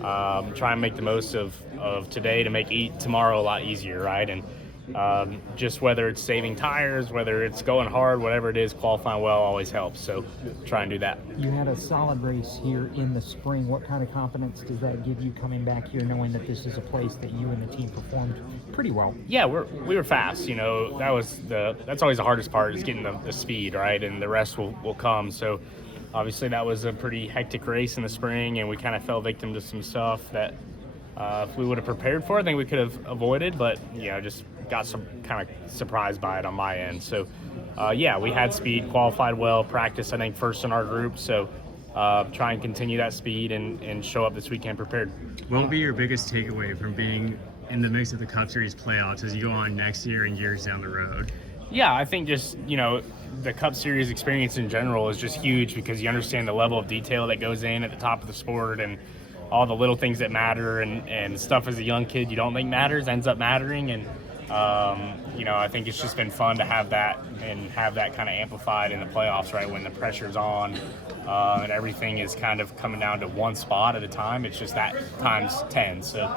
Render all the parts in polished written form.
try and make the most of today to make tomorrow a lot easier, right? And just whether it's saving tires, whether it's going hard, whatever it is, qualifying well always helps. So try and do that. You had a solid race here in the spring. What kind of confidence does that give you coming back here, knowing that this is a place that you and the team performed pretty well? Yeah, we were fast. That's always the hardest part, is getting the speed, right? And the rest will come. So obviously that was a pretty hectic race in the spring, and we kind of fell victim to some stuff that if we would have prepared for, I think we could have avoided, but just got some kind of surprised by it on my end. So we had speed, qualified well, practiced I think first in our group. So try and continue that speed and show up this weekend prepared. What will be your biggest takeaway from being in the mix of the Cup Series playoffs as you go on next year and years down the road? Yeah, I think just, the Cup Series experience in general is just huge, because you understand the level of detail that goes in at the top of the sport, and all the little things that matter, and stuff as a young kid you don't think matters ends up mattering. And I think it's just been fun to have that kind of amplified in the playoffs, right, when the pressure's on and everything is kind of coming down to one spot at a time. It's just that times 10. So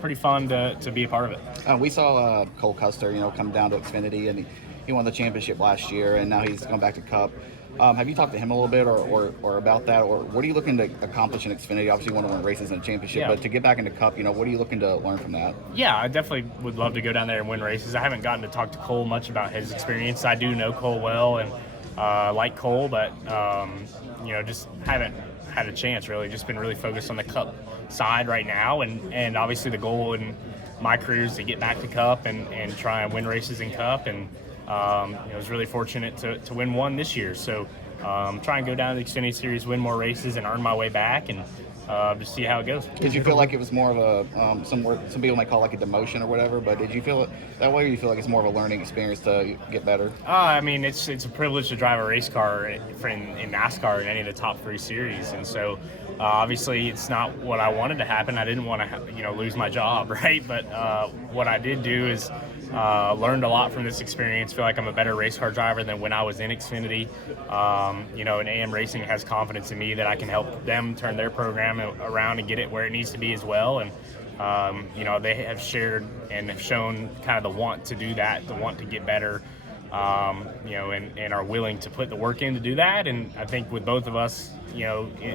pretty fun to be a part of it. We saw Cole Custer, come down to Xfinity, and he won the championship last year, and now he's going back to Cup. Have you talked to him a little bit or about that? Or what are you looking to accomplish in Xfinity? Obviously, you want to win races in a championship, but to get back into Cup, what are you looking to learn from that? Yeah, I definitely would love to go down there and win races. I haven't gotten to talk to Cole much about his experience. I do know Cole well and like Cole, but, just haven't had a chance, really. Just been really focused on the Cup side right now. And obviously the goal in my career is to get back to Cup and try and win races in Cup. And I was really fortunate to win one this year. So try and go down to the Xfinity Series, win more races, and earn my way back, and just see how it goes. Did you feel like it was more of a some people might call it like a demotion or whatever, but did you feel it that way, or you feel like it's more of a learning experience to get better? It's a privilege to drive a race car in NASCAR in any of the top 3 series, and so obviously it's not what I wanted to happen. I didn't want to lose my job, right? But what I did do is learned a lot from this experience. Feel like I'm a better race car driver than when I was in Xfinity. And AM Racing has confidence in me that I can help them turn their program around and get it where it needs to be as well. And they have shared and have shown kind of the want to do that, the want to get better. And are willing to put the work in to do that. And I think with both of us,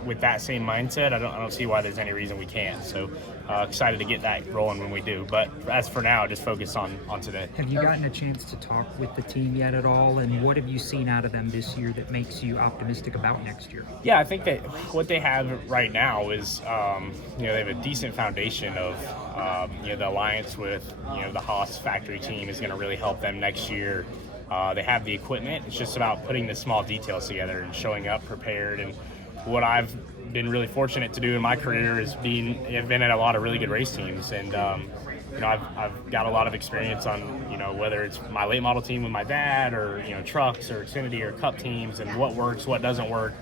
with that same mindset, I don't see why there's any reason we can't. So excited to get that rolling when we do. But as for now, just focus on today. Have you gotten a chance to talk with the team yet at all? And what have you seen out of them this year that makes you optimistic about next year? Yeah, I think that what they have right now is, they have a decent foundation of, the alliance with, the Haas factory team is going to really help them next year. They have the equipment. It's just about putting the small details together and showing up prepared. And what I've been really fortunate to do in my career is I've been at a lot of really good race teams, and I've got a lot of experience on whether it's my late model team with my dad, or trucks or Xfinity or Cup teams, and what works, what doesn't work,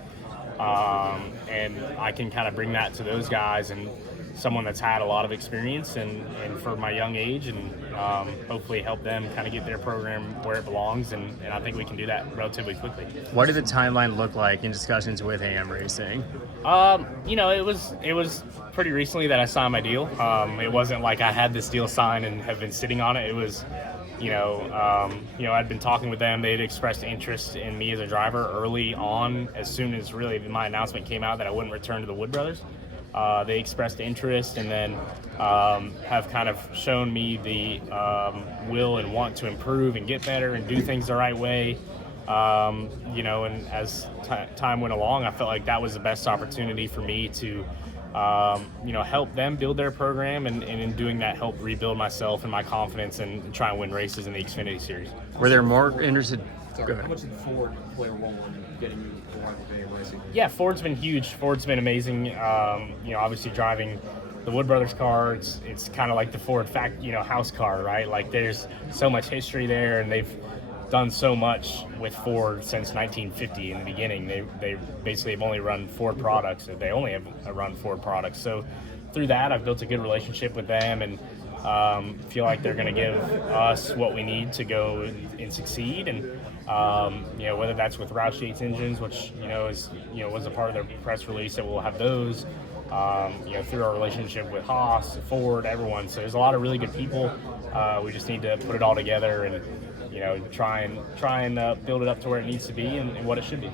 and I can kind of bring that to those guys, and someone that's had a lot of experience and for my young age, and hopefully help them kind of get their program where it belongs, and I think we can do that relatively quickly. What did the timeline look like in discussions with AM Racing? It was pretty recently that I signed my deal. It wasn't like I had this deal signed and have been sitting on it. It was, I'd been talking with them. They'd expressed interest in me as a driver early on, as soon as really my announcement came out that I wouldn't return to the Wood Brothers. They expressed interest, and then have kind of shown me the will and want to improve and get better and do things the right way. And as time went along, I felt like that was the best opportunity for me to, help them build their program, and in doing that, help rebuild myself and my confidence and try and win races in the Xfinity Series. Were there more interested? How much did Ford play a role in getting you to work with AM Racing? Yeah, Ford's been huge. Ford's been amazing. Obviously driving the Wood Brothers car, it's kind of like the Ford house car, right? Like there's so much history there, and they've done so much with Ford since 1950 in the beginning. They basically have only run Ford products. They only have run Ford products. So through that, I've built a good relationship with them, and feel like they're going to give us what we need to go and succeed. And whether that's with Roush Yates engines, which was a part of their press release that we'll have those, through our relationship with Haas, Ford, everyone. So there's a lot of really good people. We just need to put it all together and try and build it up to where it needs to be and what it should be.